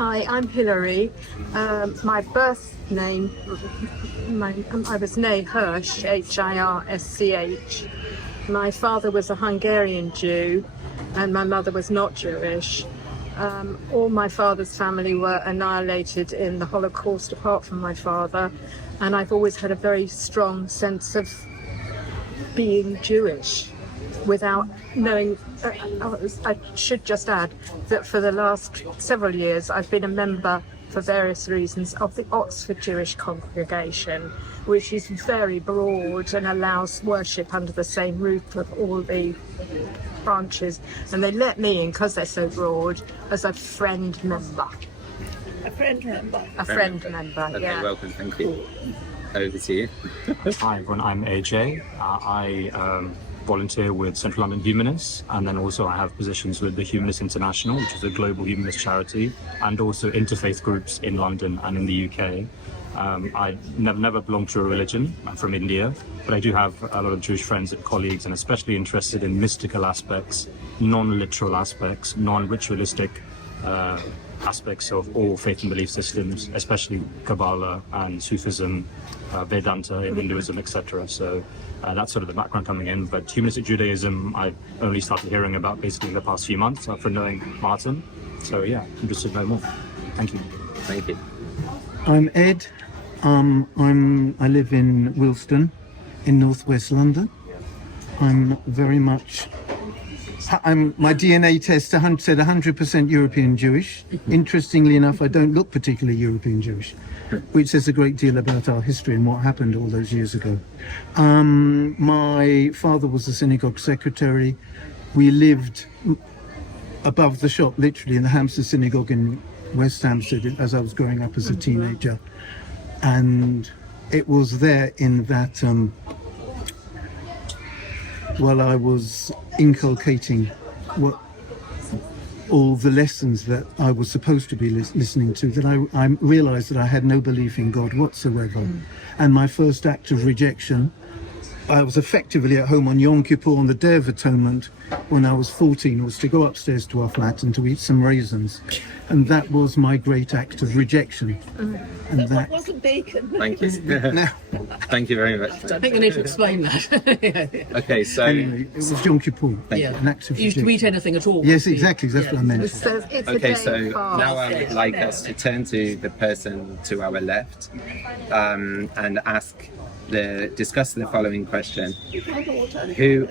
Hi, I'm Hilary. My birth name, I was named Hirsch, Hirsch. My father was a Hungarian Jew and my mother was not Jewish. All my father's family were annihilated in the Holocaust apart from my father, and I've always had a very strong sense of being Jewish without knowing. I should just add that for the last several years I've been a member, for various reasons, of the Oxford Jewish Congregation, which is very broad and allows worship under the same roof of all the branches, and they let me in because they're so broad as a friend member. A friend member. A friend member. Okay, yeah. welcome. Thank you. Over to you. Hi everyone, I'm AJ. I volunteer with Central London Humanists, and then also I have positions with the Humanist International, which is a global humanist charity, and also interfaith groups in London and in the UK. I never belonged to a religion. I'm from India, but I do have a lot of Jewish friends and colleagues, and especially interested in mystical aspects, non-literal aspects, non-ritualistic aspects of all faith and belief systems, especially Kabbalah and Sufism, Vedanta in Hinduism, etc. So that's sort of the background coming in. But Humanistic Judaism, I only started hearing about basically in the past few months after knowing Martin. So yeah, interested to know more. Thank you. Thank you. I'm Ed. I live in Wilston, in northwest London. I'm very much. My DNA test said 100% European Jewish. Interestingly enough, I don't look particularly European Jewish, which says a great deal about our history and what happened all those years ago. My father was a synagogue secretary. We lived above the shop, literally, in the Hampstead Synagogue in West Hampstead as I was growing up as a teenager. And it was there in that while I was inculcating all the lessons that I was supposed to be listening to, that I realized that I had no belief in God whatsoever. And my first act of rejection, I was effectively at home on Yom Kippur on the Day of Atonement when I was 14, was to go upstairs to our flat and to eat some raisins. And that was my great act of rejection. And that wasn't bacon. Thank you. Thank you very much. I think we need to explain that. Okay, so anyway, it was Yom Kippur. Yeah. An act of You used to rejection. eat anything at all. Yes, exactly. That's what I meant. It's a okay, day so of fast. now I would like us to turn to the person to our left and discuss the following question. Who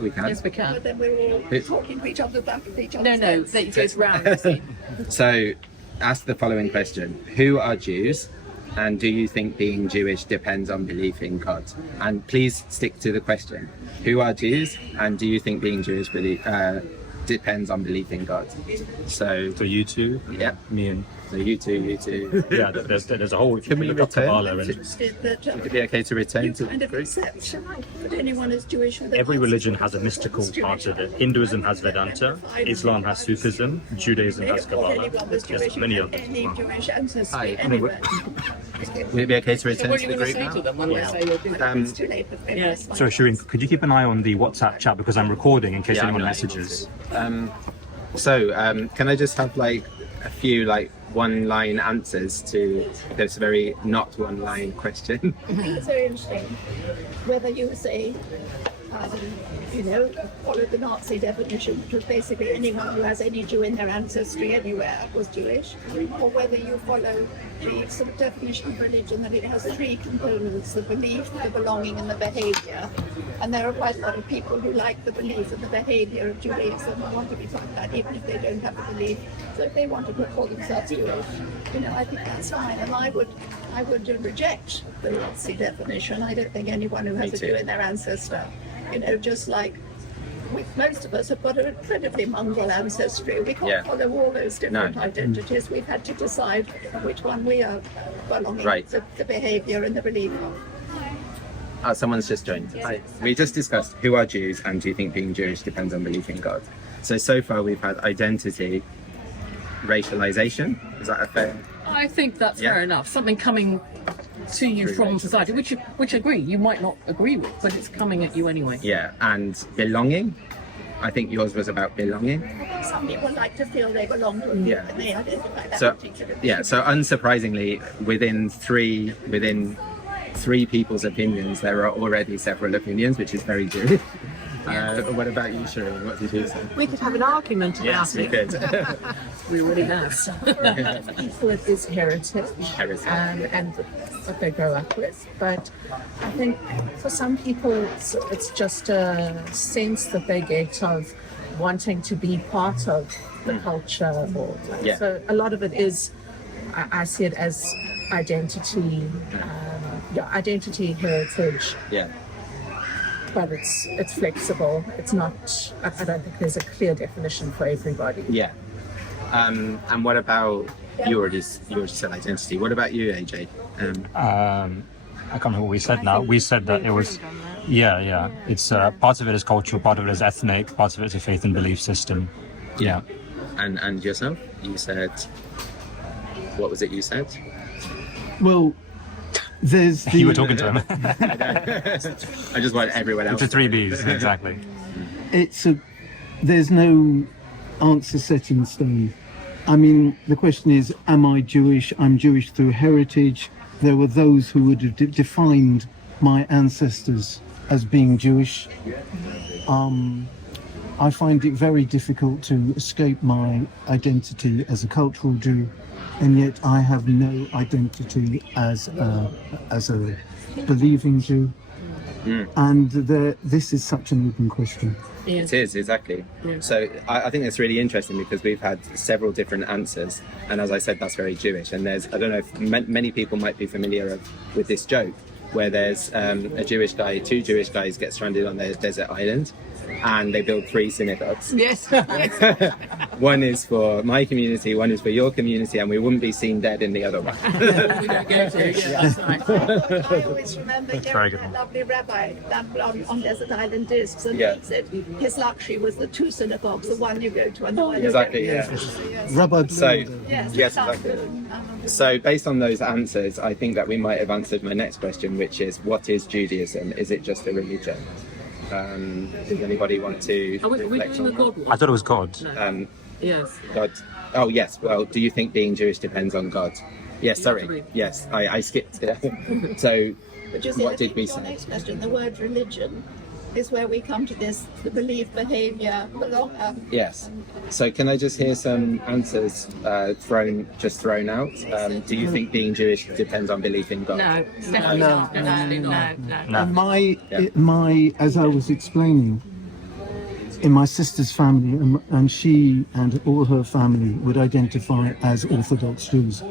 we can? Yes, we can. But then we're all talking to each other back at each other. No, that goes round. You see. So ask the following question. Who are Jews, and do you think being Jewish depends on belief in God? And please stick to the question. Who are Jews, and do you think being Jewish depends on belief in God? So you two, yeah, me and so you two. yeah, there's a whole. Can we look up return? Kabbalah I'm and interested that Would it be okay to return you to kind the of group? accept that anyone is Jewish. every religion has a mystical part of it. Hinduism has Vedanta, Islam has Sufism, Judaism has Kabbalah. There's many others. Any Jewish ancestry Hi. anywhere. Would it be okay to return What to are you the going to group say now? to them when they say you're doing that? It's too late for them. Yes. Sorry, Shireen, could you keep an eye on the WhatsApp chat because I'm recording in case Yeah, anyone I'm not able messages. So, can I just have like a few like one-line answers to this very not one-line question? I think it's very interesting whether you say, follow the Nazi definition, which was basically anyone who has any Jew in their ancestry anywhere was Jewish, or whether you follow the sort of definition of religion that it has three components: the belief, the belonging, and the behavior. And there are quite a lot of people who like the belief and the behavior of Judaism and want to be part of that, even if they don't have the belief. So if they want to call themselves Jewish, I think that's fine. And I would reject the Nazi definition. I don't think anyone who has a Jew in their ancestor, just like with most of us have got an incredibly mongrel ancestry. We can't follow all those different identities. We've had to decide which one we are belonging to, the behavior and the belief of. Someone's just joined. Hi. We just discussed who are Jews and do you think being Jewish depends on belief in God. So far we've had identity, racialization. Is that a fair? I think that's fair enough. Something coming to you from society, which I agree, you might not agree with, but it's coming at you anyway. Yeah, and belonging. I think yours was about belonging. Some people like to feel they belong to a group Yeah. and they identify that So particular yeah, so unsurprisingly, within three people's opinions, there are already several opinions, which is very good. What about you, Shireen? What did you say? We could have an argument about Yes, we it. could. We already have. People it is heritage, Heritage. and what they grow up with. But I think for some people, it's just a sense that they get of wanting to be part of the culture. Or Yeah. So a lot of it is, I see it as identity, identity, heritage. Yeah. But it's flexible. It's not. I don't think there's a clear definition for everybody. Yeah. And what about you already said identity? What about you, AJ? I can't remember what we said now. We said that it was, yeah. It's part of it is cultural, part of it is ethnic, part of it is a faith and belief system. Yeah. And yourself? You said, what was it you said? Well, there's the... You were talking to him. I just want everyone else. To three Bs, exactly. There's no answer set in stone. I mean, the question is, am I Jewish? I'm Jewish through heritage. There were those who would have defined my ancestors as being Jewish. I find it very difficult to escape my identity as a cultural Jew, and yet I have no identity as a believing Jew. And this is such an open question. It is, exactly. So I think that's really interesting because we've had several different answers, and as I said, that's very Jewish. And I don't know if many people might be familiar with this joke, where there's two Jewish guys get stranded on their desert island, and they build 3 synagogues. Yes. One is for my community, one is for your community, and we wouldn't be seen dead in the other one. We don't go to. Yeah, that's right. I always remember very hearing good. a lovely rabbi on Desert Island Discs, and Yeah. he said his luxury was the 2 synagogues, the one you go to and the one Exactly, you yeah. don't go to. Yes. Rabbi Blue, So, Yes, yes, South exactly. Moon. So based on those answers, I think that we might have answered my next question, which is, what is Judaism? Is it just a religion? Does anybody want to Are we reflect doing the on God one? I thought it was God. that? Yes. God. Oh yes. Well, do you think being Jewish depends on God? Yes. Sorry. Absolutely. Yes. I skipped it. So But you see, what I did think we your say? next question, the word religion, is where we come to this, the belief, behaviour, Yes. So can I just hear some answers thrown out? Do you think being Jewish depends on belief in God? No. Definitely No. not. Definitely not. No. My as I was explaining, in my sister's family, and she and all her family would identify as Orthodox Jews.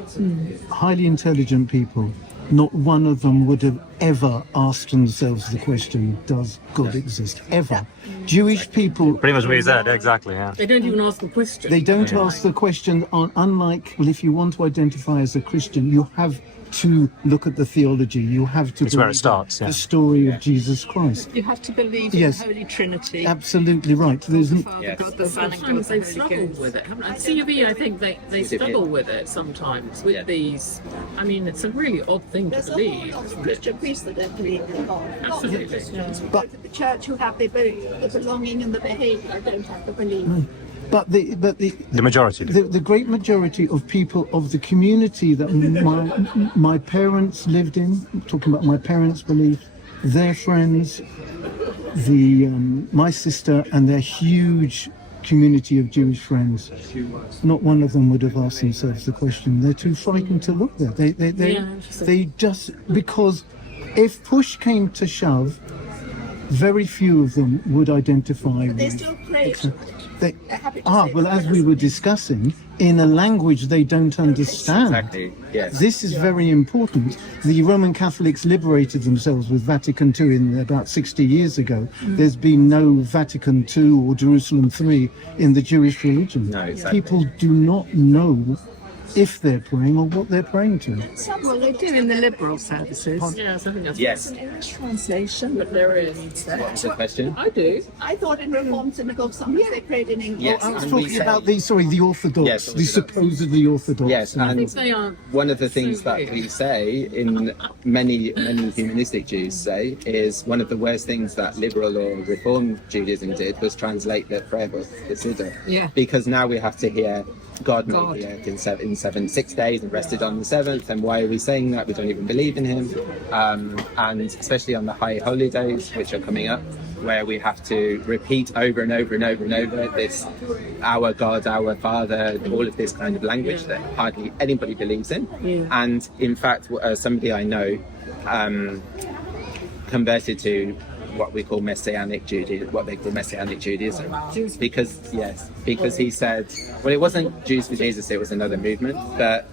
Highly intelligent people. Not one of them would have ever asked themselves the question, does God exist? Ever. Jewish people, Pretty much what you said, exactly, yeah. They don't even ask the question. they don't ask the question, unlike, well, if you want to identify as a Christian, you have to look at the theology. You have to It's where it believe starts, yeah. the story of Jesus Christ. You have to believe in Yes. the Holy Trinity. Absolutely right. There's The Father, Yes. God, the Son, and God, Sometimes the they've Holy struggled Ghost. with it, haven't they? At CUV, I think they struggle with it sometimes with Yeah. these. I mean, it's a really odd thing to There's a believe. whole lot of Christian priests that don't believe in God. Lots of Absolutely. Christians who go to the church who have the belonging and the behaviour, don't have the belief. But the The majority do. the great majority of people of the community that my parents lived in, talking about my parents' belief, their friends, my sister and their huge community of Jewish friends, not one of them would have asked themselves the question. They're too frightened to look there. They just, because if push came to shove, very few of them would identify They with. still pray. They, Happy to say well, that. as we were discussing, in a language they don't understand. Exactly. Yes. This is very important. The Roman Catholics liberated themselves with Vatican II in about 60 years ago. There's been no Vatican II or Jerusalem III in the Jewish religion. No, exactly. People do not know if they're praying or what they're praying to. Well, they do in the liberal services. Yes, I think that's Yes. An English translation. But there is. What's the question? I do. I thought in Reformed synagogues sometimes they prayed in English. Yes. I was And we talking say- about the Orthodox, Yes, the Orthodox. supposedly Orthodox. Yes, I think and they are. one of the things So that weird. we say in many humanistic Jews say is one of the worst things that liberal or reform Judaism did was translate the prayer book, the Siddur. Yeah. Because now we have to hear God made God. the earth in 6 days and rested on the seventh, and why are we saying that? We don't even believe in him. And especially on the high holy days which are coming up, where we have to repeat over and over and over and over this our God, our Father, all of this kind of language that hardly anybody believes in. And in fact, somebody I know converted to what we call Messianic Judaism, what they call Messianic Judaism, because he said, well, it wasn't Jews for Jesus, it was another movement, but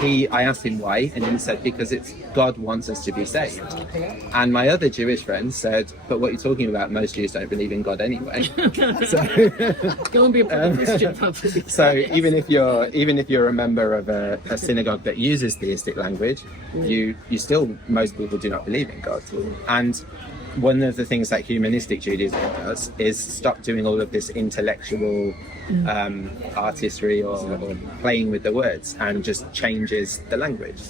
I asked him why, and he said, because it's God wants us to be saved. And my other Jewish friends said, but what you're talking about, most Jews don't believe in God anyway. Go and be a proper Christian puppy. So even if you're a member of a synagogue that uses theistic language, you still, most people do not believe in God. And one of the things that humanistic Judaism does is stop doing all of this intellectual artistry or playing with the words, and just changes the language.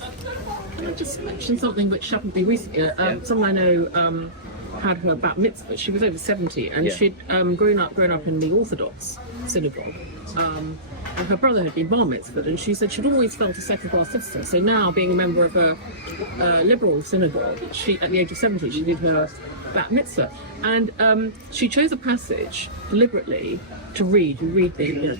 Can I just mention something which happened to me recently? Someone I know had her bat mitzvah. She was over 70, and she'd grown up in the Orthodox synagogue. And her brother had been bar mitzvahed, and she said she'd always felt a second-class citizen. So now, being a member of a liberal synagogue, at the age of 70, she did her bat mitzvah, and she chose a passage deliberately to read the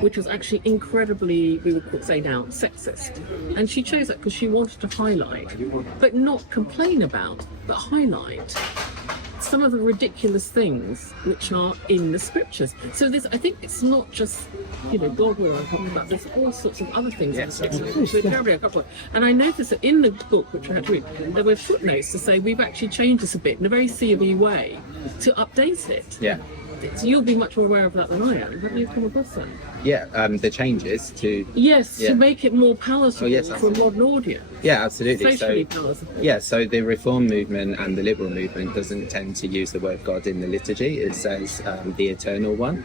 which was actually incredibly, we would say now, sexist. And she chose that because she wanted to highlight, but not complain about, but highlight some of the ridiculous things which are in the scriptures. So I think it's not just, God we're talking about, there's all sorts of other things in the scriptures which we're terribly uncomfortable. And I noticed that in the book, which I had to read, there were footnotes to say we've actually changed this a bit in a very CLH way to update it. Yeah. So you'll be much more aware of that than I am. Have you come across that? Yeah, the changes to... Yes, Yeah. to make it more palatable yes, for a modern audience. Yeah, absolutely. Socially So, palatable. yeah, so the Reform movement and the Liberal movement doesn't tend to use the word God in the liturgy. It says the Eternal One.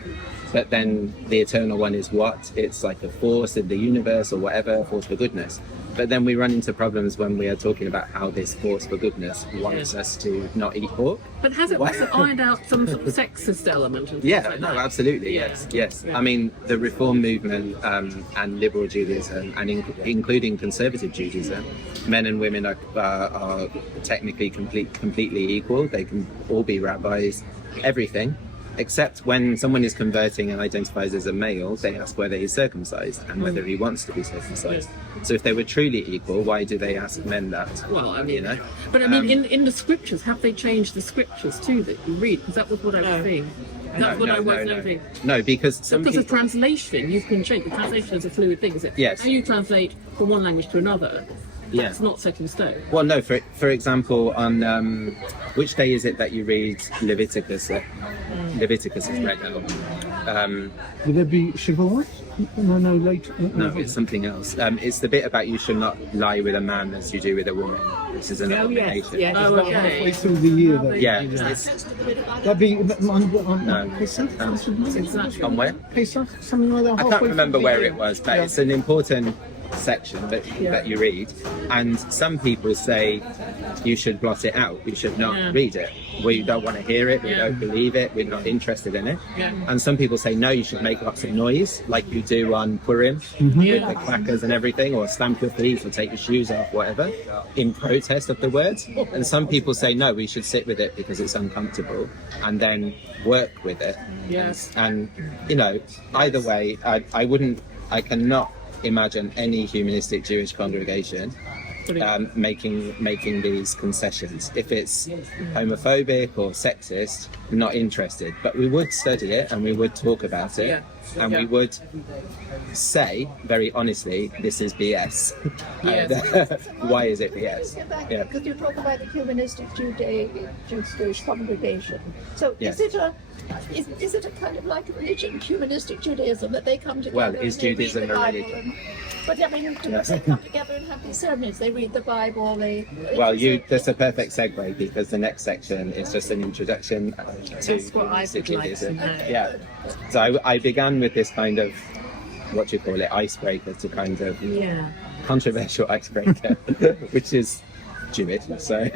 But then the Eternal One is what? It's like a force in the universe or whatever, a force for goodness. But then we run into problems when we are talking about how this force for goodness wants us to not eat pork. But has it also ironed out some sort of sexist element? And Yeah, things like no, that? absolutely, Yeah. yes. Yeah. I mean, the Reform movement and Liberal Judaism, and including Conservative Judaism, men and women are technically completely equal. They can all be rabbis, everything. Except when someone is converting and identifies as a male, they ask whether he's circumcised and whether he wants to be circumcised. So if they were truly equal, why do they ask men that? Well, I mean, know? but I mean, in the scriptures, have they changed the scriptures too that you read? Because that was what I was saying. That's what I was noting. No, because some Because of people... translation, you can change. The translation is a fluid thing, is it? Yes. How you translate from one language to another, that's not set in stone. Well, no, for example, on which day is it that you read Leviticus? Leviticus is read now. Would there be Shavuot? No, later. No, it's something else. It's the bit about you should not lie with a man as you do with a woman. This is an abomination. Oh, okay. Halfway through the year. Yeah, it's, That'd be on No. Pesach? Exactly. on where? Pesach? Something like that. I can't halfway remember through the where year. it was, but Yeah. it's an important section that you read, and some people say you should blot it out, you should not read it, we don't want to hear it, we don't believe it, we're not interested in it. And some people say no, you should make lots of noise like you do on Purim with the crackers and everything, or stamp your feet or take your shoes off, whatever, in protest of the words. And some people say no, we should sit with it because it's uncomfortable and then work with it. Yes. And either way, I cannot imagine any humanistic Jewish congregation making these concessions. If it's homophobic or sexist, we're not interested. But we would study it and we would talk about it, and we would say very honestly, this is BS. And, why is it BS? Get back Yeah. because you talk about the humanistic Jewish congregation. So Yes. is it Is it a kind of like a religion, humanistic Judaism, that they come together? Well, is and they read Judaism the a Bible religion? But I mean, do they come together and have these ceremonies? They read the Bible. Well, that's a perfect segue, because the next section is just an introduction to That's what I Humanistic would like to Judaism. know. Yeah. So I began with this kind of, what do you call it, icebreaker, to kind of Yeah. controversial icebreaker, which is Jewish. So,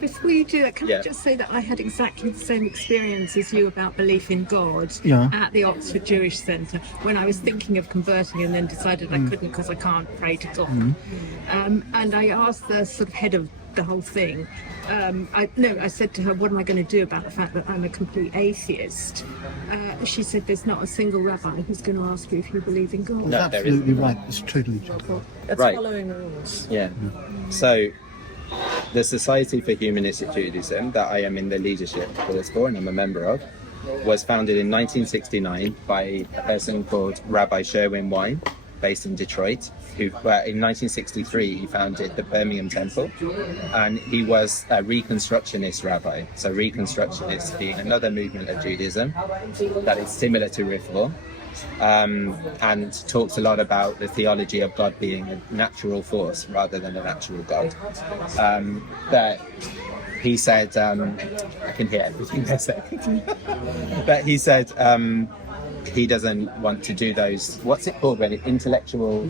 Before you do that, can yeah. I just say that I had exactly the same experience as you about belief in God Yeah. at the Oxford Jewish Centre when I was thinking of converting and then decided I couldn't because I can't pray to God. And I asked the sort of head of the whole thing. I said to her, what am I going to do about the fact that I'm a complete atheist? She said, there's not a single rabbi who's going to ask you if you believe in God. No, there Absolutely isn't. right. It's totally true. That's Right. following the rules. Yeah. So, the Society for Humanistic Judaism, that I am in the leadership for and I'm a member of, was founded in 1969 by a person called Rabbi Sherwin Wine, based in Detroit, who in 1963 he founded the Birmingham Temple, and he was a Reconstructionist rabbi. So Reconstructionist being another movement of Judaism that is similar to Reform, and talks a lot about the theology of God being a natural force rather than a natural God. That he said, I can hear everything they're saying, but he said he doesn't want to do those, what's it called when intellectual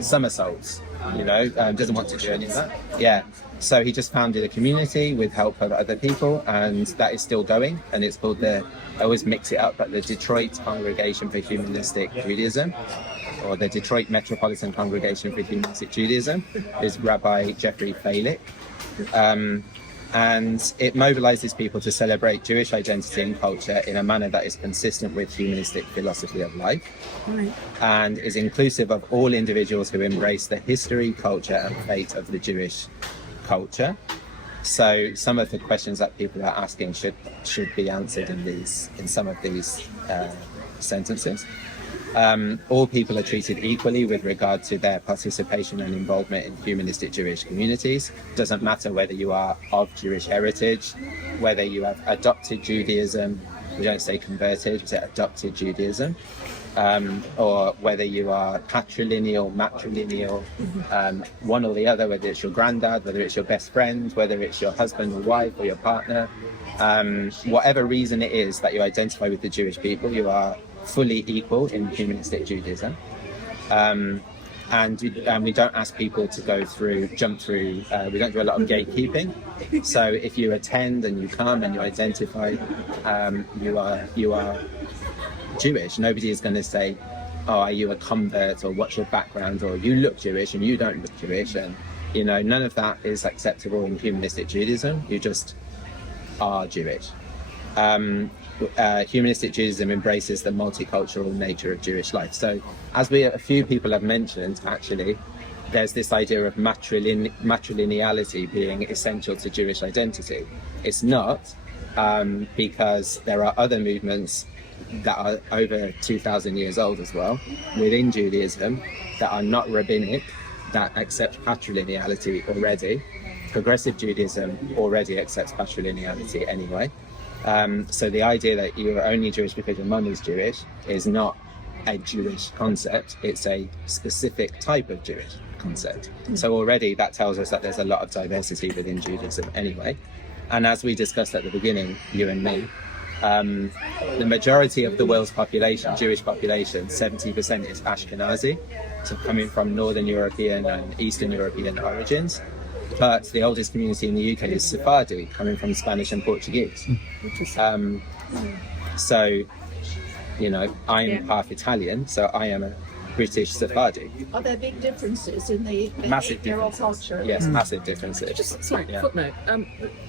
somersaults, doesn't want to do any of that. Yeah. So he just founded a community with help of other people, and that is still going, and it's called I always mix it up, but the Detroit Congregation for Humanistic Judaism, or the Detroit Metropolitan Congregation for Humanistic Judaism, is Rabbi Jeffrey Falick. And it mobilizes people to celebrate Jewish identity and culture in a manner that is consistent with humanistic philosophy of life, and is inclusive of all individuals who embrace the history, culture, and fate of the Jewish culture. So some of the questions that people are asking should be answered in some of these sentences. All people are treated equally with regard to their participation and involvement in humanistic Jewish communities. Doesn't matter whether you are of Jewish heritage, whether you have adopted Judaism, we don't say converted, we say adopted Judaism, or whether you are patrilineal, matrilineal, one or the other, whether it's your granddad, whether it's your best friend, whether it's your husband or wife or your partner, whatever reason it is that you identify with the Jewish people, you are fully equal in humanistic Judaism. And we don't ask people to jump through, we don't do a lot of gatekeeping. So if you attend and you come and you identify, you are Jewish. Nobody is going to say, oh, are you a convert, or what's your background, or you look Jewish and you don't look Jewish, and none of that is acceptable in humanistic Judaism. You just are Jewish. Humanistic Judaism embraces the multicultural nature of Jewish life. So, as a few people have mentioned, actually, there's this idea of matrilineality being essential to Jewish identity. It's not, because there are other movements that are over 2,000 years old as well within Judaism that are not rabbinic, that accept patrilineality already. Progressive Judaism already accepts patrilineality anyway. So the idea that you are only Jewish because your mum is Jewish is not a Jewish concept, it's a specific type of Jewish concept. So already that tells us that there's a lot of diversity within Judaism anyway. And as we discussed at the beginning, you and me, the majority of the world's population, Jewish population, 70% is Ashkenazi, so coming from Northern European and Eastern European origins. But the oldest community in the UK is Sephardi, coming from Spanish and Portuguese. So, I'm half Italian, so I am a British Sephardi. Are there big differences in the Massive behavioural differences. culture? Yes, massive differences. Footnote.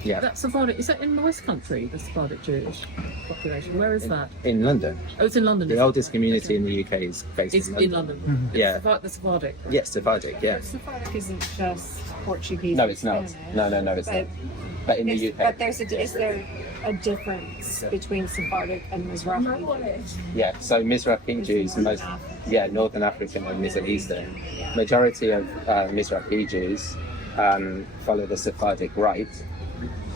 Yeah. That Sephardic, is that in the West Country, the Sephardic Jewish population? Where is that? In London. Oh, it's in London. The oldest community in the UK is based It's in London. in London. Yeah. The Sephardic. Yes, Sephardic, yeah. Sephardic isn't just Portuguese. No, it's not. No, it's not. But in the UK. But is there a difference between Sephardic and Mizrahi? Yeah, so Mizrahi Jews, Northern African and Middle Eastern. Majority of Mizrahi Jews follow the Sephardic rite,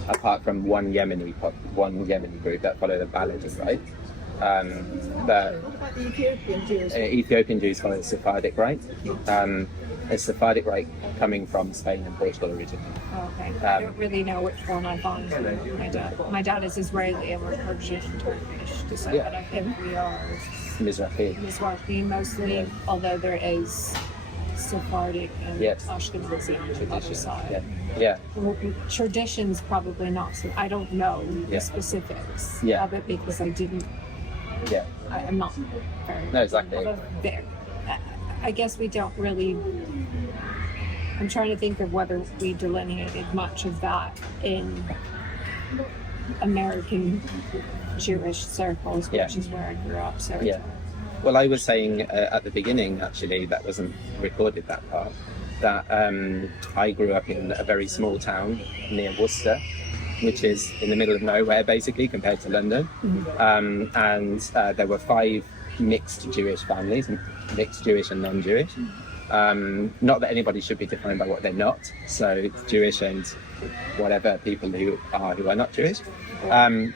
apart from one Yemeni group that follow the Balaji rite. But What about the Ethiopian Jews? Ethiopian Jews follow the Sephardic rite. A Sephardic rite coming from Spain and Portugal originally. Okay. I don't really know which one I belong to. My dad is Israeli and we're Kurdish and Turkish. So Yeah. but I think we are Mizrahi. mostly, although there is Sephardic and Yes. Ashkenazi on the other side. Yeah. Traditions probably not. So I don't know Yeah. the specifics Yeah. of it because I didn't. Yeah. I'm not very. No, exactly. although there. I guess we don't really. I'm trying to think of whether we delineated much of that in American Jewish circles, which Yeah. is where I grew up. So Yeah. Well, I was saying at the beginning, actually, that wasn't recorded, that part, that I grew up in a very small town near Worcester, which is in the middle of nowhere, basically, compared to London. And there were 5 mixed Jewish families, mixed Jewish and non-Jewish. Not that anybody should be defined by what they're not. So it's Jewish and whatever people who are not Jewish. And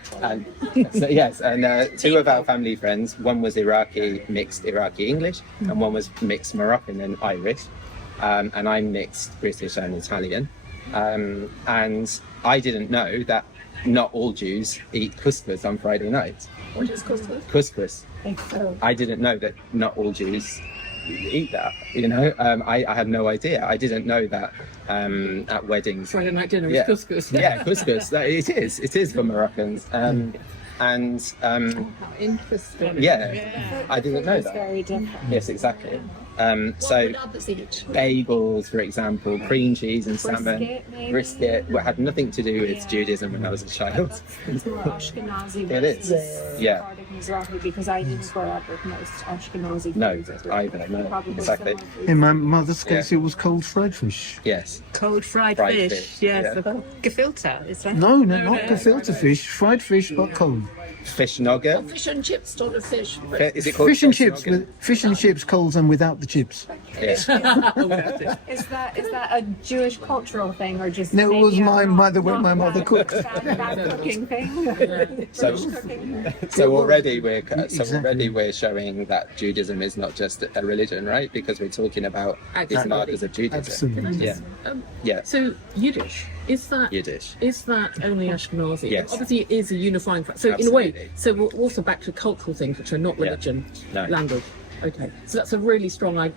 so, yes, and 2 of our family friends, one was mixed Iraqi English, and one was mixed Moroccan and Irish. And I'm mixed British and Italian. And I didn't know that not all Jews eat couscous on Friday night. What is couscous? Couscous. Oh. I didn't know that not all Jews eat that. I had no idea. I didn't know that at weddings. Friday night dinner Yeah. is couscous. Yeah, couscous. It is for Moroccans. How interesting. Yeah, I didn't know It's that. very different. Yes, exactly. What So would others eat? bagels, for example, cream cheese and salmon, Brisket, maybe? brisket, had nothing to do with Yeah. Judaism when I was a child. It's more Ashkenazi It is. versus Yeah. Sephardic Mizrahi because I didn't grow up with most Ashkenazi No, foods. either, no, Probably exactly. similar foods. In my mother's case, Yeah. it was cold fried fish. Yes. Cold fried Fried fish. fish, Yes, yeah. the gefilte. Is that? No, not gefilte fish. Fried fish, but cold. Fish nugget. Fish and chips, sort of fish. Is it called Fish and chips, nugget? fish and chips, cold and without the chips. Yes. Is that a Jewish cultural thing or just? No, it was maybe the way my mother cooked. Bad cooking thing. So, Cooking. so already we're showing that Judaism is not just a religion, right? Because we're talking about these Absolutely. markers of Judaism. Absolutely. Yeah. Um, Yeah. So Yiddish, is that Yiddish. only Ashkenazi? Yes. Obviously, it is a unifying factor. So in a way, Absolutely. so we're also back to cultural things which are not religion, No. language. Okay, so that's a really strong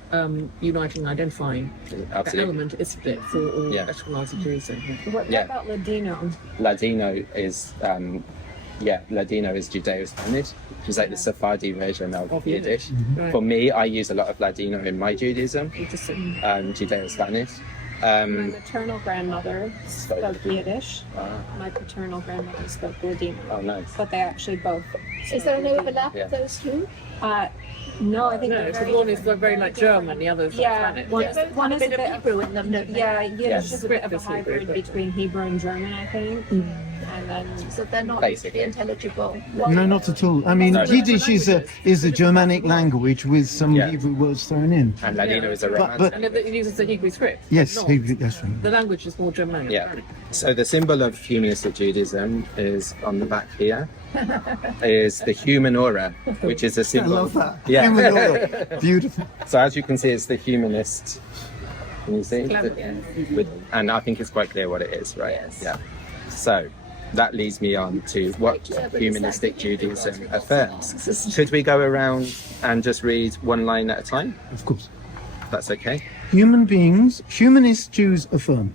uniting, identifying Absolutely. element, isn't it, for all Yeah. Ashkenazi Jews? What Yeah. about Ladino? Ladino is Judeo-Spanish, which is like the Sephardi version of Yiddish. Right. For me, I use a lot of Ladino in my Judaism, Interesting. Judeo-Spanish. My maternal grandmother spoke Yiddish. Ah. My paternal grandmother spoke Ladino. Oh, nice. But they actually both. Is there an overlap Yeah. of those two? No, I think No, they're so very one is different. very like German, the other is like Yeah, Spanish. one is a bit of Hebrew in them, don't they? Yeah, Yiddish Yes. is a bit of a Script is hybrid Hebrew, but- between Hebrew and German, I think. And then So they're not Basically. really intelligible. No, not at all. I mean, No. Yiddish is a Germanic language with some Yeah. Hebrew words thrown in. And Ladino is a But- Romantic. And it uses the Hebrew script. Yes, not- Hebrew, that's right. The language is more Germanic. Yeah. So the symbol of humanistic Judaism is on the back here. Is the human aura, which is a I symbol. love that. Yeah. Human aura. Beautiful. So as you can see, it's the humanist. Can you see? And I think it's quite clear what it is, right? Yes. Yeah. So that leads me on to what humanistic Judaism affirms. Should we go around and just read one line at a time? Of course. That's okay. Humanist Jews affirm,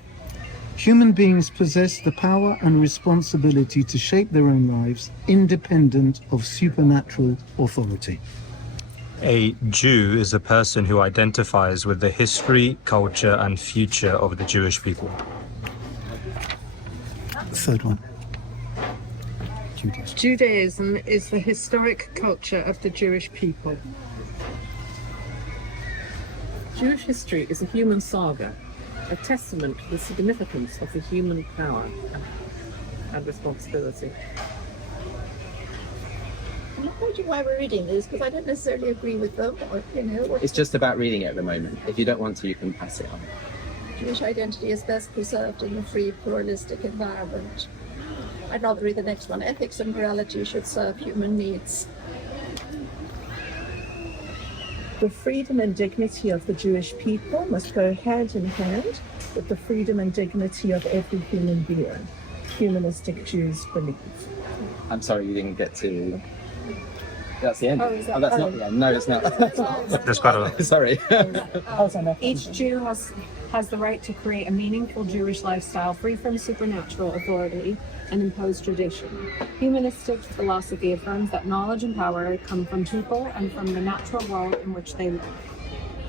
human beings possess the power and responsibility to shape their own lives independent of supernatural authority. A Jew is a person who identifies with the history, culture, and future of the Jewish people. The third one. Judaism. Judaism is the historic culture of the Jewish people. Jewish history is a human saga, a testament to the significance of the human power and responsibility. I'm not quite sure why we're reading this because I don't necessarily agree with them. Or, It's just about reading it at the moment. If you don't want to, you can pass it on. Jewish identity is best preserved in a free, pluralistic environment. I'd rather read the next one. Ethics and morality should serve human needs. The freedom and dignity of the Jewish people must go hand in hand with the freedom and dignity of every human being. Humanistic Jews believe. I'm sorry you didn't get to. That's the end. Oh, is that- That's not the end. No, it's not. There's quite a lot. Sorry. Each Jew has the right to create a meaningful Jewish lifestyle free from supernatural authority and imposed tradition. Humanistic philosophy affirms that knowledge and power come from people and from the natural world in which they live.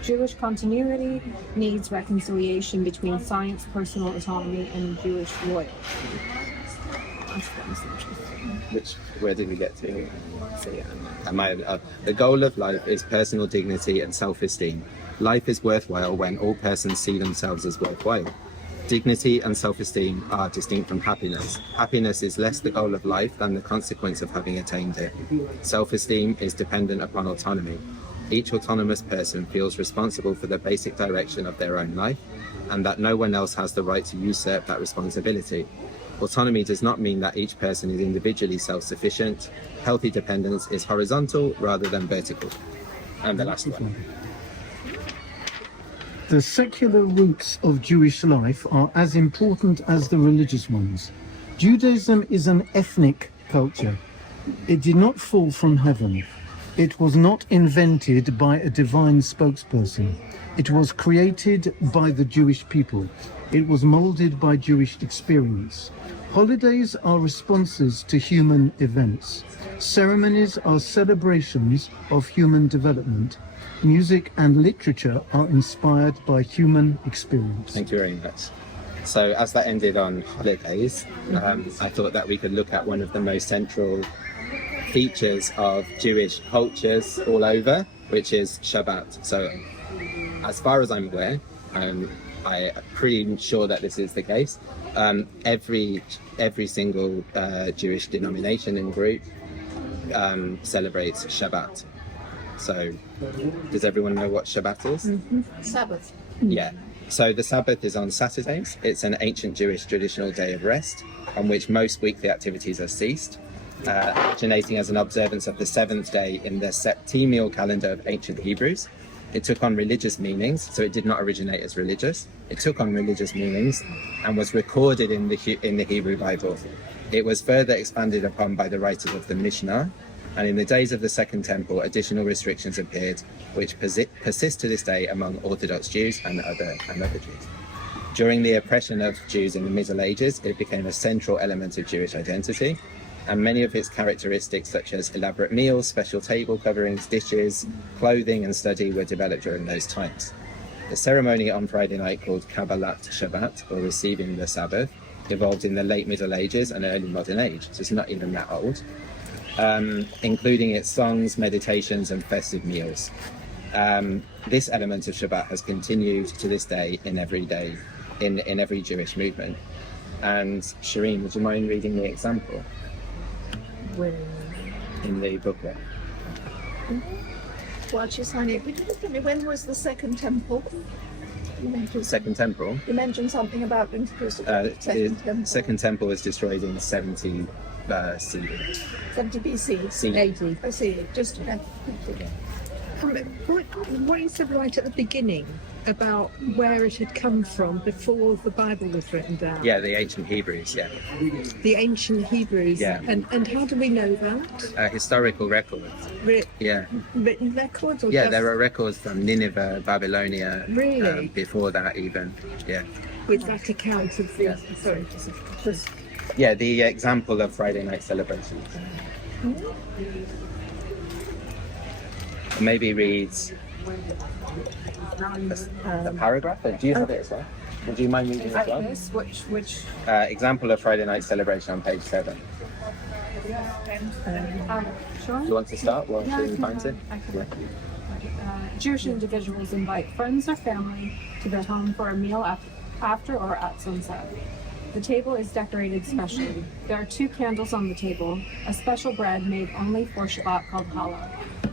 Jewish continuity needs reconciliation between science, personal autonomy, and Jewish loyalty. Where did we get to? So, the goal of life is personal dignity and self-esteem. Life is worthwhile when all persons see themselves as worthwhile. Dignity and self-esteem are distinct from happiness. Happiness is less the goal of life than the consequence of having attained it. Self-esteem is dependent upon autonomy. Each autonomous person feels responsible for the basic direction of their own life, and that no one else has the right to usurp that responsibility. Autonomy does not mean that each person is individually self-sufficient. Healthy dependence is horizontal rather than vertical. And the last one. The secular roots of Jewish life are as important as the religious ones. Judaism is an ethnic culture. It did not fall from heaven. It was not invented by a divine spokesperson. It was created by the Jewish people. It was molded by Jewish experience. Holidays are responses to human events. Ceremonies are celebrations of human development. Music and literature are inspired by human experience. Thank you very much. So as that ended on holidays, I thought that we could look at one of the most central features of Jewish cultures all over, which is Shabbat. So as far as I'm aware, I'm pretty sure that this is the case. Every single Jewish denomination and group celebrates Shabbat. So does everyone know what Shabbat is? Sabbath. Yeah. So the Sabbath is on Saturdays. It's an ancient Jewish traditional day of rest on which most weekly activities are ceased, originating as an observance of the seventh day in the septennial calendar of ancient Hebrews. It took on religious meanings, so it did not originate as religious. It took on religious meanings and was recorded in the Hebrew Bible. It was further expanded upon by the writers of the Mishnah, and in the days of the Second Temple, additional restrictions appeared, which persist to this day among Orthodox Jews and other Jews. During the oppression of Jews in the Middle Ages, it became a central element of Jewish identity, and many of its characteristics, such as elaborate meals, special table coverings, dishes, clothing, and study, were developed during those times. The ceremony on Friday night, called Kabbalat Shabbat, or receiving the Sabbath, evolved in the late Middle Ages and early modern age, so it's not even that old, including its songs, meditations, and festive meals. This element of Shabbat has continued to this day in every Jewish movement. And Shireen, would you mind reading the example in the booklet? While she's signing, could you just tell me, when was the Second Temple? Second Temple? You mentioned something about introducing the Second Temple. The Second Temple was destroyed in 70 CE. 70 BC. CE. 80. I see, just What you said right at the beginning about where it had come from before the Bible was written down. Yeah, the ancient Hebrews, yeah. The ancient Hebrews. Yeah. And how do we know that? Historical records. Yeah. Written records? Or Yeah, just there are records from Nineveh, Babylonia. Really? Before that even, yeah. with that account of the... Yeah. Sorry, just Yeah, the example of Friday night celebrations. Maybe reads a paragraph. Do you have it as well? Would you mind reading it as well? This, which Example of Friday night celebration on page 7. sure. Do you want to start while she finds it? I can. Jewish individuals invite friends or family to their home for a meal after or at sunset. The table is decorated specially. There are 2 candles on the table, a special bread made only for Shabbat called challah,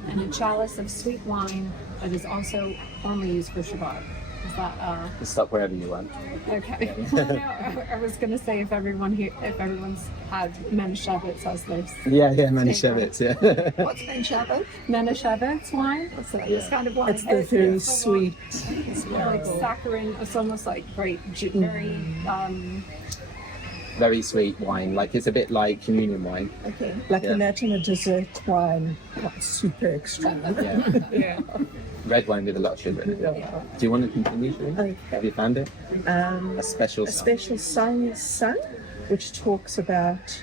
and a chalice of sweet wine that is also only used for Shabbat. Is that Stop wherever you want. okay? Well, no, I was going to say if everyone's had Meneshavets as their Yeah, Manischewitz, yeah. What's Benchava? Meneshavets wine. What's that? This kind of wine. It's the very sweet. It's like saccharine. It's almost like very Very sweet wine, like it's a bit like communion wine. Okay. Like Yeah. imagine a dessert wine, not super extra. Yeah. Yeah. Red wine with a lot of sugar in it. Do you want to continue, Shireen? Okay. Have you found it? Um, A special a song. special song is sung, which talks about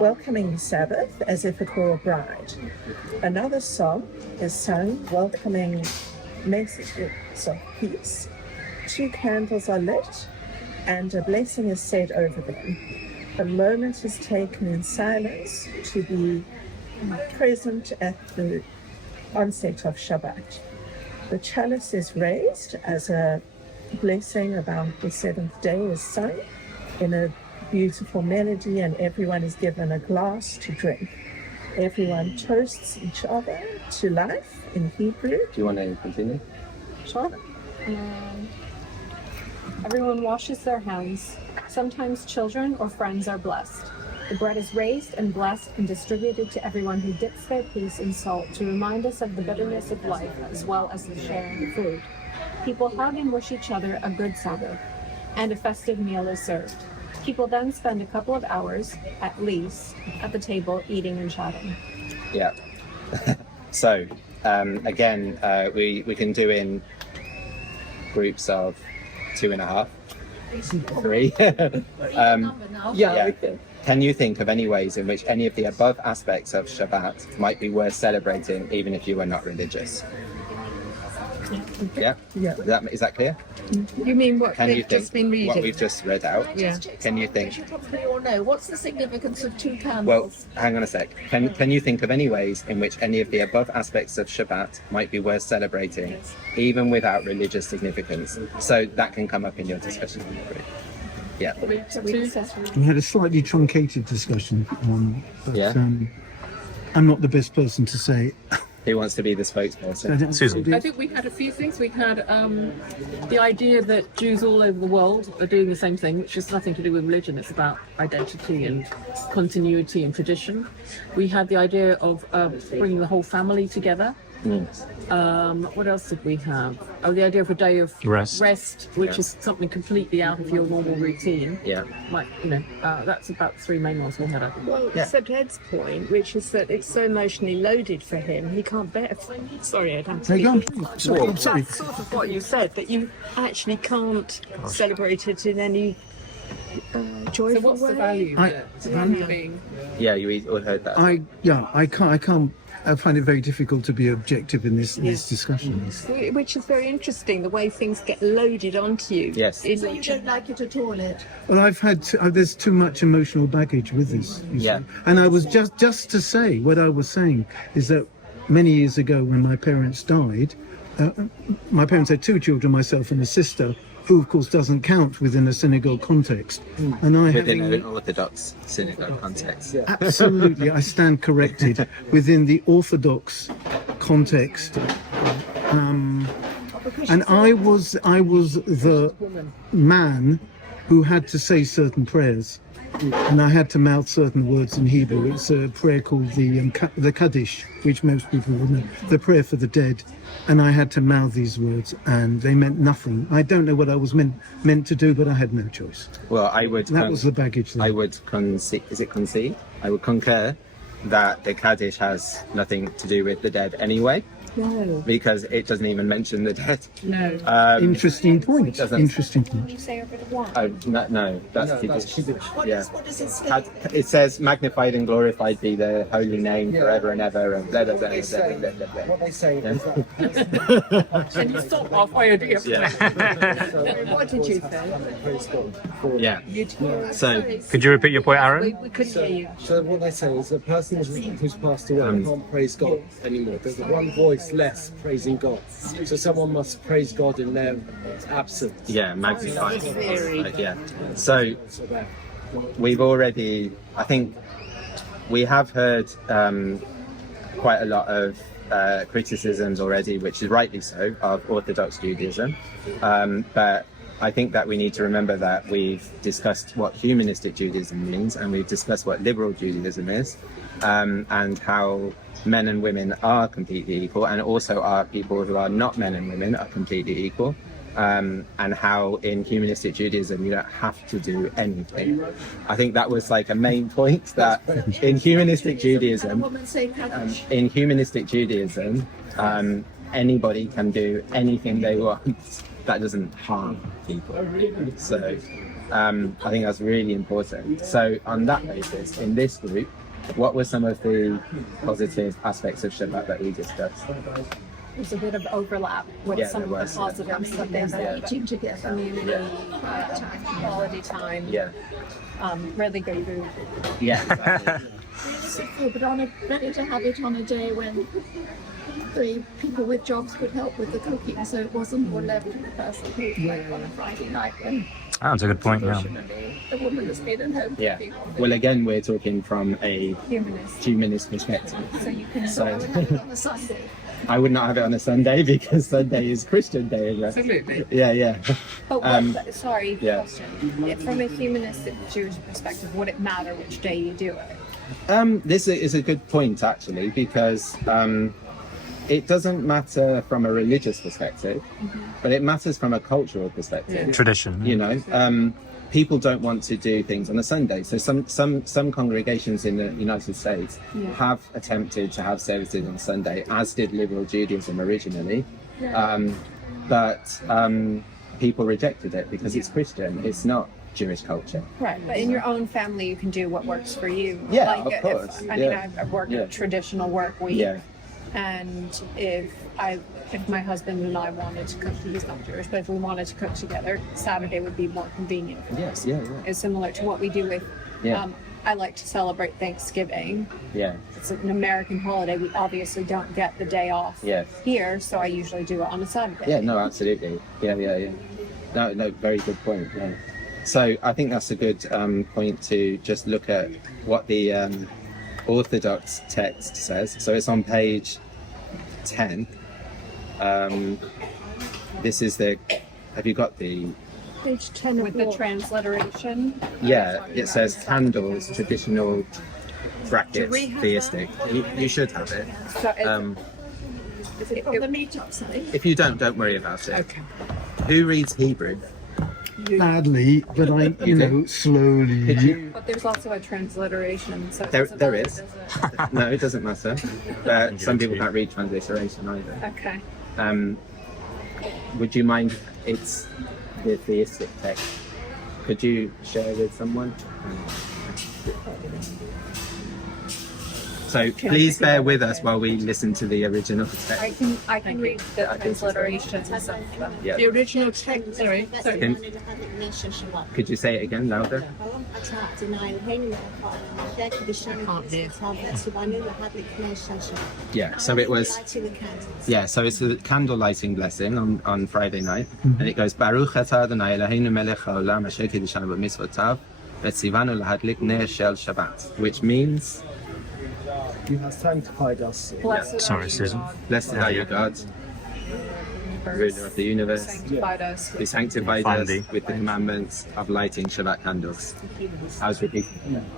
welcoming the Sabbath as if it were a bride. Another song is sung welcoming messages of peace. 2 candles are lit and a blessing is said over them. A moment is taken in silence to be present at the onset of Shabbat. The chalice is raised as a blessing about the 7th day is sung in a beautiful melody, and everyone is given a glass to drink. Everyone toasts each other to life in Hebrew. Do you want to continue? Sure. Everyone washes their hands. Sometimes children or friends are blessed. The bread is raised and blessed and distributed to everyone who dips their piece in salt to remind us of the bitterness of life as well as the sharing of food. People hug and wish each other a good Sabbath, and a festive meal is served. People then spend a couple of hours, at least, at the table eating and chatting. Yeah. So, again, we can do in groups of 2.5, 3. Yeah. Can you think of any ways in which any of the above aspects of Shabbat might be worth celebrating, even if you were not religious? Yeah. Yeah. Is that clear? You mean what Can you they've think just been reading? what we've just read out? Yeah. Can you think? You probably all know. What's the significance of 2 candles? Well, hang on a sec. Can you think of any ways in which any of the above aspects of Shabbat might be worth celebrating, even without religious significance? So that can come up in your discussion. Yeah. We had a slightly truncated discussion, but Yeah. I'm not the best person to say. Who wants to be the spokesperson? Susan. I think we had a few things. We had the idea that Jews all over the world are doing the same thing, which has nothing to do with religion. It's about identity and continuity and tradition. We had the idea of bringing the whole family together. What else did we have? Oh, the idea of a day of Rest. which is something completely out of your normal routine. Yeah. Like, that's about the 3 main ones we had, I think. Well, except Ed's point, which is that it's so emotionally loaded for him, he can't bear. Sorry, Ed, I'm No, go on, speaking. please. Sorry, I'm sorry. That's sort of what you said, that you actually can't celebrate it in any joyful So what's the way. value there? The value being Yeah, you all heard that. I can't. I find it very difficult to be objective in this discussion. Which is very interesting, the way things get loaded onto you. Yes. So you don't like it at all, Ed? Well, there's too much emotional baggage with this. You Yeah. see. And I was just to say, what I was saying is that many years ago when my parents died, my parents had 2 children, myself and a sister, who of course doesn't count within a synagogue context. And I Within having an Orthodox synagogue context. absolutely, I stand corrected, within the Orthodox context. And I was the man who had to say certain prayers, and I had to mouth certain words in Hebrew. It's a prayer called the Kaddish, which most people would know, the prayer for the dead. And I had to mouth these words, and they meant nothing. I don't know what I was meant to do, but I had no choice. Well, I would. That was the baggage there. I would concede. Is it concede? I would concur that the Kaddish has nothing to do with the dead anyway. No. Because it doesn't even mention the dead. no. Interesting point. doesn't- Interesting point. You say over the wine. No, that's Kiddush. Yeah. What does it say? It says, magnified and glorified be the holy name forever and ever, and blah, blah, blah, blah, blah, blah, blah, blah. What they say is that And you stop halfway, do you? What did you say? praise God for Yeah. So, Could you repeat your point, Aaron? We couldn't hear you. So what they say is a person who's passed away can't praise God anymore. There's one voice less praising God. So someone must praise God in their absence. yeah, magnified. Yeah. So, we've already, I think we have heard quite a lot of criticisms already, which is rightly so, of Orthodox Judaism. But I think that we need to remember that we've discussed what humanistic Judaism means, and we've discussed what liberal Judaism is, and how men and women are completely equal, and also our people who are not men and women are completely equal. And how in humanistic Judaism you don't have to do anything. I think that was like a main point, that in humanistic Judaism, anybody can do anything they want that doesn't harm people. So I think that's really important. So on that basis, in this group, what were some of the positive aspects of Shabbat that we discussed? There's a bit of overlap with some of the positives that they said. Eating together. Community, quality time, really good food. Yeah. Simple, but ready to have it on a day when the people with jobs could help with the cooking, so it wasn't all left to the person who, like on a Friday night when That's a good point, yeah. the woman has been at home. Yeah. cooking all day. Well, again, we're talking from a Humanist. humanist perspective. So you can So I would have it on a Sunday. I would not have it on a Sunday because Sunday is Christian Day. Right? Absolutely. Yeah. But what, sorry, yeah. question. From a humanistic Jewish perspective, would it matter which day you do it? This is a good point, actually, because it doesn't matter from a religious perspective, but it matters from a cultural perspective. Tradition. You know, people don't want to do things on a Sunday. So some congregations in the United States have attempted to have services on Sunday, as did liberal Judaism originally. But people rejected it because it's Christian. It's not Jewish culture. Right, but in your own family, you can do what works for you. Yeah, like, of course. I mean, I've worked a traditional work week, Yeah. and if my husband and I wanted to cook, he's not Jewish, but if we wanted to cook together, Saturday would be more convenient for Yes, us. yeah. It's similar to what we do with. I like to celebrate Thanksgiving. Yeah. It's an American holiday. We obviously don't get the day off Yes. here, so I usually do it on a Saturday. Yeah, no, absolutely. Yeah. No, very good point. Yeah. So I think that's a good point to just look at what the Orthodox text says. So it's on page 10. This is have you got the... Page 10 With the transliteration. Yeah, it says candles, traditional brackets, we have theistic. You should have it. So Is it on the meetup site? If you don't worry about it. Okay. Who reads Hebrew? Badly, but slowly. but there's also a transliteration. So it There doesn't matter, is. does it? No, it doesn't matter. Some people can't read transliteration either. Okay. Would you mind? It's the theistic text. Could you share with someone? So please bear with us while we listen to the original text. I can read the transliteration. Yeah. The original text, sorry. Could you say it again louder? Yeah. So it was. Yeah. So it's the candle lighting blessing on Friday night, and it goes Baruch atah Adonai Eloheinu melech haolam asher kiddushanu b'mitzvotav v'tzivanu lahadlik ner shel Shabbat, which means. You have sanctified us. Sorry, Susan. Blessed are you, God, ruler of the universe. Sanctified us. He sanctified us Finally. with the commandments of lighting Shabbat candles. I was repeating.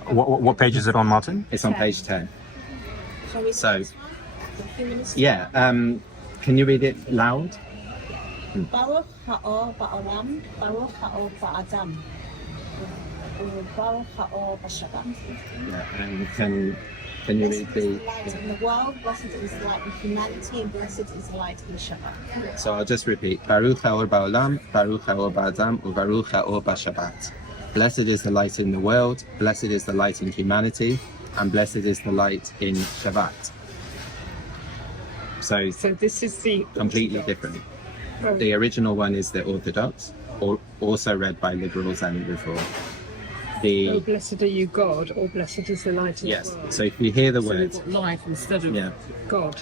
What page is it on, Martin? It's on page 10. So, yeah, can you read it loud? Baruch ha'or ba'olam, Baruch ha'or ba'adam, Baruch ha'or b'Shabbat. Yeah, and can you read the... Light in the world, blessed is the light in humanity, and blessed is the light in Shabbat. So I'll just repeat. Baruch ha'or ba'olam, Baruch ha'or ba'adam, Baruch ha'or b'Shabbat. Blessed is the light in the world, blessed is the light in humanity, and blessed is the light in Shabbat. So this is the completely different. The original one is the Orthodox, also read by liberals and reform. Oh, blessed are you, God, or blessed is the light of Yes. the world. So if you hear the So we've words, got life instead of God.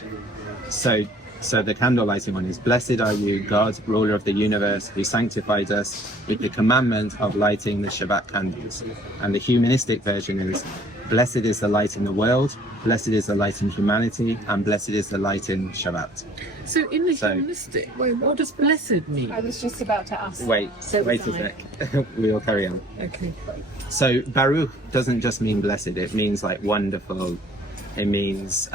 so So the candle lighting one is, blessed are you, God, ruler of the universe, who sanctified us with the commandment of lighting the Shabbat candles. And the humanistic version is, blessed is the light in the world, blessed is the light in humanity, and blessed is the light in Shabbat. So in the humanistic, what does blessed mean? I was just about to ask. Wait So a sec. We'll carry on. Okay. So Baruch doesn't just mean blessed, it means like wonderful. It means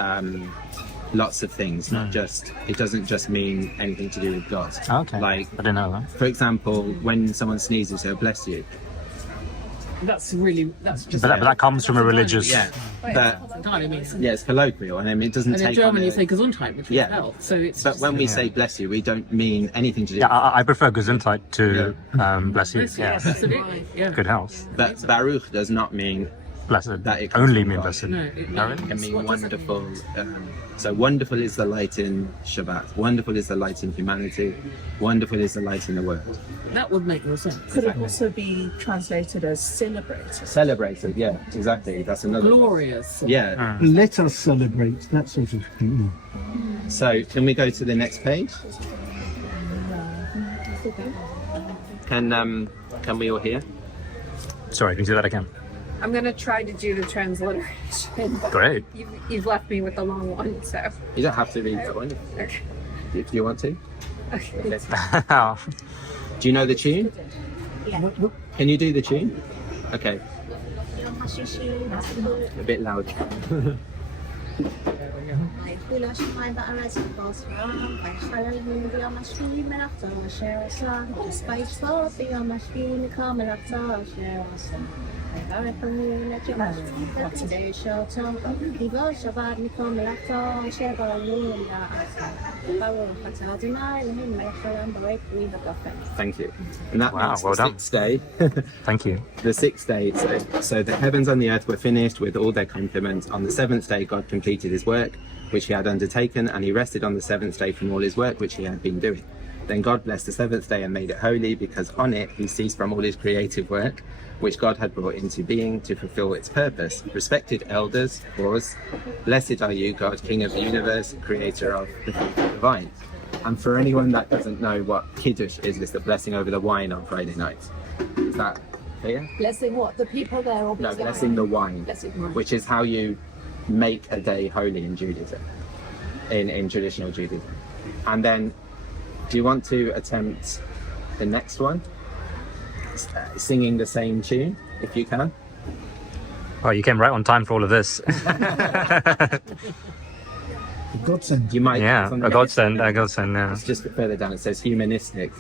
lots of things, not just, it doesn't just mean anything to do with God. Okay. Like, I didn't know that. for example, when someone sneezes, they'll bless you. That's just. But that comes from a religious. Yeah. But, entirely means. yeah, it's colloquial, and I mean, it doesn't And in take German, on you a- say Gesundheit, which Yeah. is health. So it's. But when we say bless you, we don't mean anything to do Yeah, with I prefer Gesundheit to bless you. Yes, Yeah. absolutely. Yeah. Good health. But Baruch does not mean Blessed. that it comes Only from mean God. blessed. No, it Oh, really? It can mean What does it wonderful. So wonderful is the light in Shabbat. Wonderful is the light in humanity. Wonderful is the light in the world. That would make more sense. Could it also be translated as celebrated? Celebrated, yeah, exactly. That's another. Glorious. Yeah. Let us celebrate, that sort of thing. So can we go to the next page? Can we all hear? Sorry, can you do that again? I'm going to try to do the transliteration. but Great. You've left me with the long one, so. You don't have to read that one Okay. if you want to. Okay. Do you know the tune? Yeah. Can you do the tune? Okay, a bit loud. כול השמיים בארץ ובעוצמם, ויחללו ביום השביעי מלאכתו אשר עשה, ויצפו ביום השביעי מכל מלאכתו אשר עשה. ויברך אלוהים את יום השביעי וקידש אותו, כי בו שבת מכל מלאכתו אשר באלוהים לעשה. ברוך אתה אדוני אלוהים מלך העולם ברא פרי וגפן. Thank you. And that Wow, makes well the done. sixth day. Thank you. The sixth day, so the heavens and the earth were finished with all their complements. On the seventh day, God completed his work, which he had undertaken, and he rested on the seventh day from all his work, which he had been doing. Then God blessed the seventh day and made it holy, because on it he ceased from all his creative work, which God had brought into being to fulfill its purpose. Respected elders, pause. Blessed are you, God, King of the universe, creator of the fruit of the vine. And for anyone that doesn't know what Kiddush is, it's the blessing over the wine on Friday night. Is that clear? Blessing what? The people there or No, blessing the wine, Blessing wine. which is how you make a day holy in Judaism, in traditional Judaism. And then, do you want to attempt the next one? Singing the same tune, if you can. Oh, you came right on time for all of this. Godsend. You might. Yeah, it's on a the- godsend, yeah. It's just further down. It says humanistic.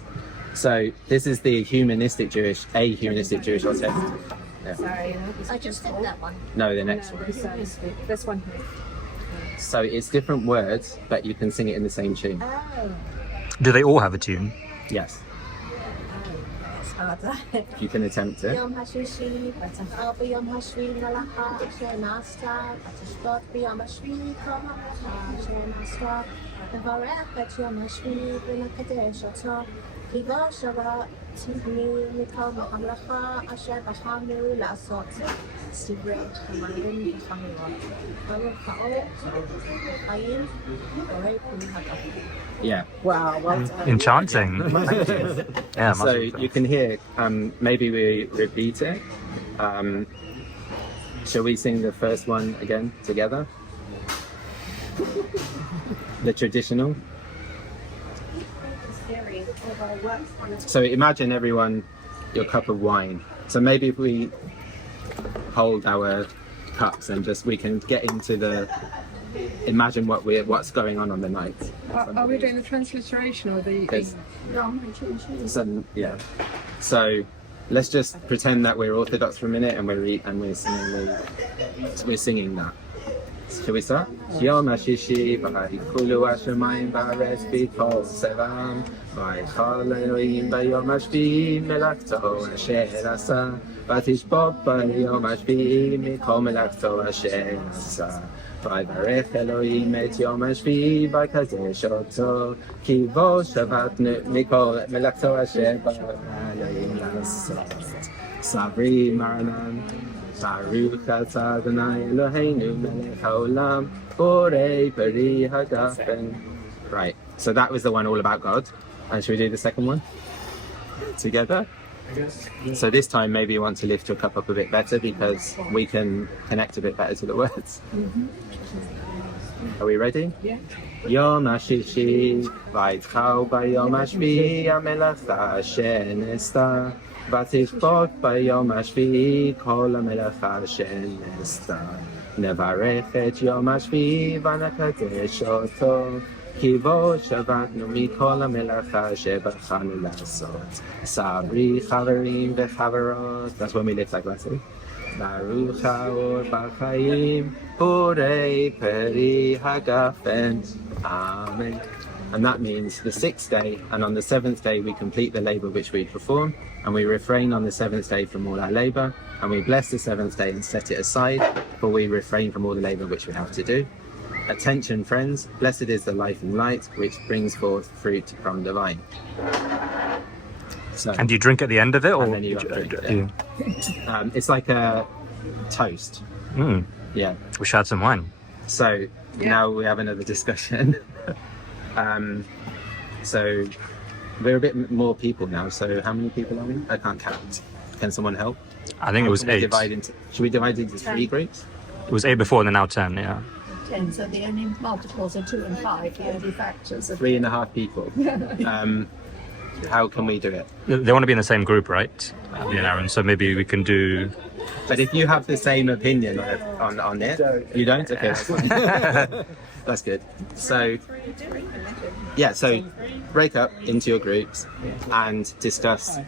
So this is the humanistic Jewish alternative. Yeah. Sorry. I just did that one. No, the next No, one. this one. So it's different words, but you can sing it in the same tune. Oh, Do they all have a tune? Yes, it's harder. if you can attempt it. ביום השישי, ותחר ביום השביעי מלאכה אשר נעשתה, ותשבות ביום השביעי כל המלאכה אשר נעשתה, לברך את יום השביעי ולקדש אותו, כי בו שבתנו מכל המלאכה אשר בחרנו לעשות. סדרי חמרים וחמורות. ברוך האור, חיים, בורא פרי הגפן. Yeah. Wow, well done. Enchanting. Yeah, So you can hear. Maybe we repeat it. Shall we sing the first one again together? The traditional. So imagine everyone your cup of wine. So maybe if we hold our cups and just we can get into the imagine what's going on the night. Are we doing the transliteration or the? Because yeah. So let's just pretend that we're Orthodox for a minute and we're singing that. Shall we start? Yom HaShishi v'ha'ikulu hashamayim v'ha'aretz b'tol sevam v'yichal Elohim b'yom hashvi'i melachto asher asa v'tishbok b'yom hashvi'i mikol melachto asher asa v'yivarech Elohim et yom hashvi'i v'yikadesh oto ki bo shavat mikol melachto asher b'Elohim lasot Sabri Maranan Baruch atah Adonai Eloheinu melech haolam borei peri hagafen Right. So that was the one all about God. And should we do the second one together? So this time maybe you want to lift your cup up a bit better because we can connect a bit better to the words. Are we ready? Yeah. Yom HaShishi vayitchal bayom HaShvi'i hamelacha shenesta ותשפוט ביום השביעי כל המלאכה שנעשתה. נברך את יום השביעי ונקדש אותו, כי בו שבתנו מכל המלאכה שבחרנו לעשות. סברי חברים וחברות, that's when we lift our glasses. ברוך האור בחיים, פורי פרי הגפן. Amen. And that means the 6th day, and on the 7th day we complete the labour which we perform, and we refrain on the 7th day from all our labour, and we bless the 7th day and set it aside, for we refrain from all the labour which we have to do. Attention, friends, blessed is the life and light which brings forth fruit from the vine. So, And do you drink at the end of it, or and then you drink it. It's like a toast. Yeah. We should add some wine. So now we have another discussion. So we're a bit more people now. So how many people are we? I can't count. Can someone help? I think it was 8. Should we divide into 3 groups? It was 8 before and then now 10, yeah. 10, so the only multiples are 2 and 5, the only factors are 3.5 people. How can we do it? They want to be in the same group, right? Aaron, so maybe we can do... But if you have the same opinion on it, you don't? Okay, that's fine. That's good. So, yeah, so break up into your groups and discuss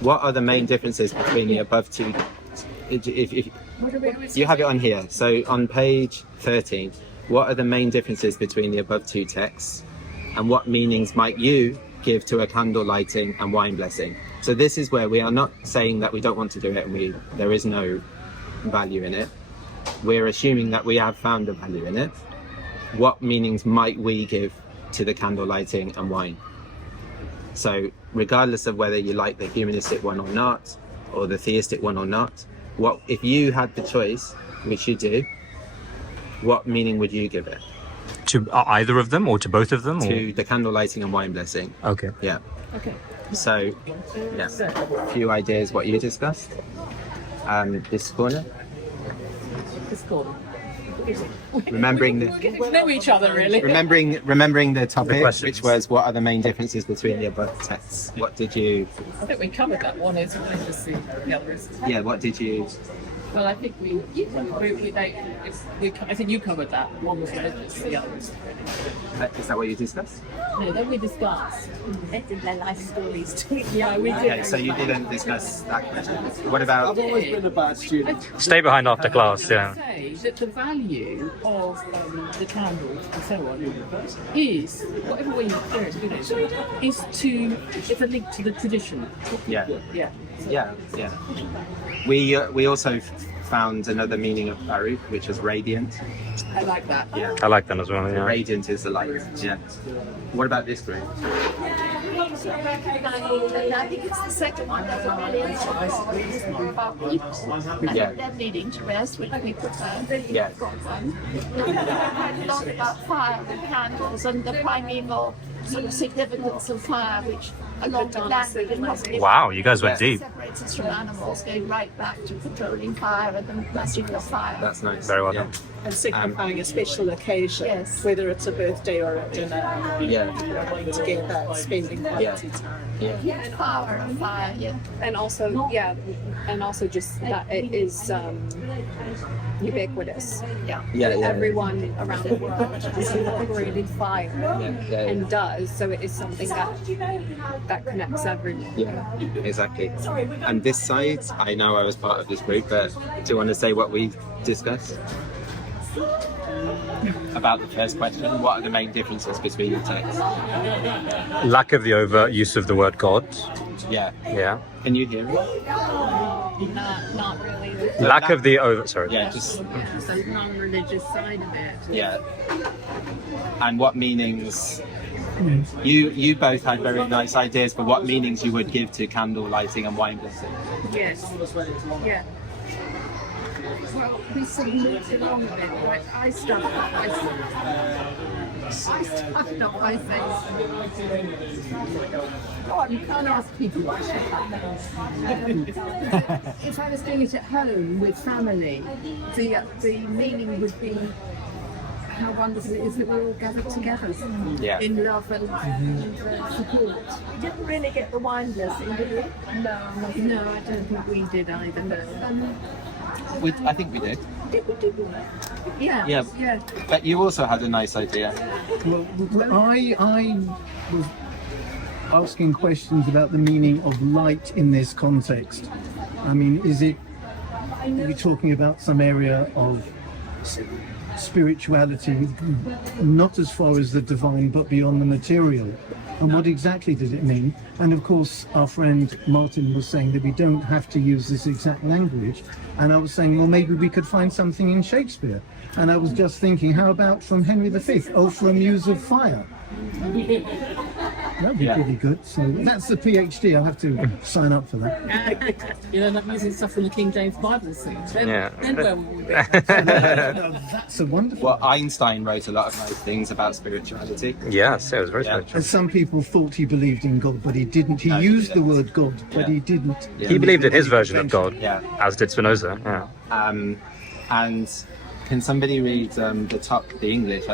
what are the main differences between the above two. If you have it on here, so on page 13, what are the main differences between the above 2 texts, and what meanings might you give to a candle lighting and wine blessing? So this is where we are not saying that we don't want to do it and there is no value in it. We're assuming that we have found a value in it. What meanings might we give to the candle lighting and wine? So regardless of whether you like the humanistic one or not, or the theistic one or not, what if you had the choice, which you do, what meaning would you give it? To either of them, or to both of them? To the candle lighting and wine blessing. Okay. Yeah. Okay. So, yeah, a few ideas what you discussed. This corner. It's cool. Remembering the Know each other, really. remembering the topic, questions. which was what are the main differences between the above texts? What did you? I think we covered that one. Is religious, the other is. Yeah. What did you? Well, I think I think you covered that. One was religious, the other was. Is that what you discussed? No, then we discussed. they did their life stories too. Yeah, we did. Okay, so you didn't discuss that question. What about? I've always been a bad student. Stay behind after class, yeah. Say that the value of the candles and so on is whatever way you experience it's a link to the tradition. Yeah. Yeah. Yeah. Yeah. We also found another meaning of Baruch, which is radiant. I like that. Yeah. I like them as well, yeah. Radiant is the light. Yeah. What about this group? I think it's the second one that's really it's more about people Yeah. and their needing to rest, which we prefer. Yeah. A lot about fire and candles and the primeval sort of significance of fire, which along with language and possibly Wow, you guys went deep. separates us from animals, going right back to controlling fire and the message of fire. That's nice. Very well Yeah. done. And signifying a special occasion, Yes. whether it's a birthday or a dinner, Yeah. going together, spending quality time. Yeah. Power and fire, yeah. And also, yeah, and also just that it is ubiquitous. Yeah. Yeah. Yeah. Everyone around the world has incorporated fire Yeah. and does, so it is something that connects everyone. Yeah, exactly. And this side, I know I was part of this group, but do you want to say what we discussed? About the first question, what are the main differences between the texts? Lack of the overt use of the word God. Yeah. Yeah. Can you hear me? Not really. Lack of the overt, sorry. Yeah, just, The non-religious side of it. yeah. And what meanings, you both had very nice ideas for what meanings you would give to candle lighting and wine blessing. Yes. Yeah. Well, we sort of moved along a bit. Like I started. I started off by saying, oh, you can't ask people what if I was doing it at home with family, the meaning would be how wonderful it is that we're all gathered together in love and support. We didn't really get the wine blessing, did we? No, I don't think we did either. But, I think we did. yeah. But you also had a nice idea. Well, I was asking questions about the meaning of light in this context. I mean, are we talking about some area of spirituality, not as far as the divine, but beyond the material? And what exactly does it mean? And of course, our friend Martin was saying that we don't have to use this exact language. And I was saying, well, maybe we could find something in Shakespeare. And I was just thinking, how about from Henry V? Oh, for a muse of fire. That'd be pretty good. So that's the PhD. I'll have to sign up for that. You know, not using stuff from the King James Bible soon. Then where will we be? That's a wonderful. Well, Einstein wrote a lot of nice things about spirituality. Yes, it was very spiritual. And some people thought he believed in God, but he didn't. He used the word God, but he didn't. He believed in his version of God, Yeah. as did Spinoza. Yeah. And can somebody read the English?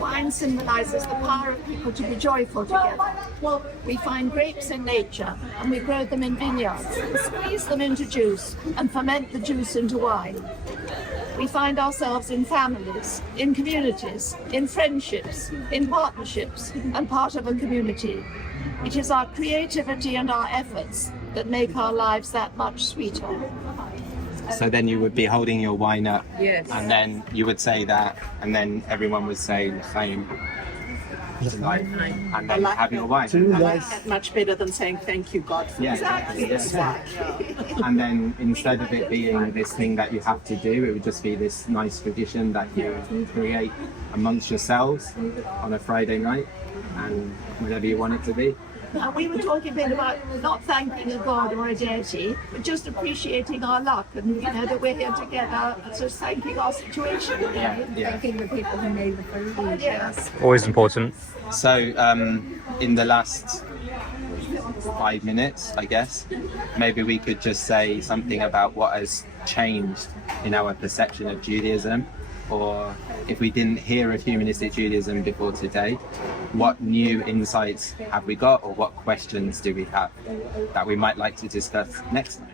Wine symbolises the power of people to be joyful together. We find grapes in nature and we grow them in vineyards, squeeze them into juice and ferment the juice into wine. We find ourselves in families, in communities, in friendships, in partnerships, and part of a community. It is our creativity and our efforts that make our lives that much sweeter. So then you would be holding your wine up, Yes. and then you would say that, and then everyone would say the same. And then have your wine. I like that much better than saying thank you, God, for Exactly. And then instead of it being this thing that you have to do, it would just be this nice tradition that you create amongst yourselves on a Friday night, and whatever you want it to be. We were talking a bit about not thanking a god or a deity, but just appreciating our luck and that we're here together, just thanking our situation. Thanking the people who made the food. Yes. Always important. So in the last 5 minutes, I guess, maybe we could just say something about what has changed in our perception of Judaism, or if we didn't hear of Humanistic Judaism before today, what new insights have we got, or what questions do we have that we might like to discuss next time?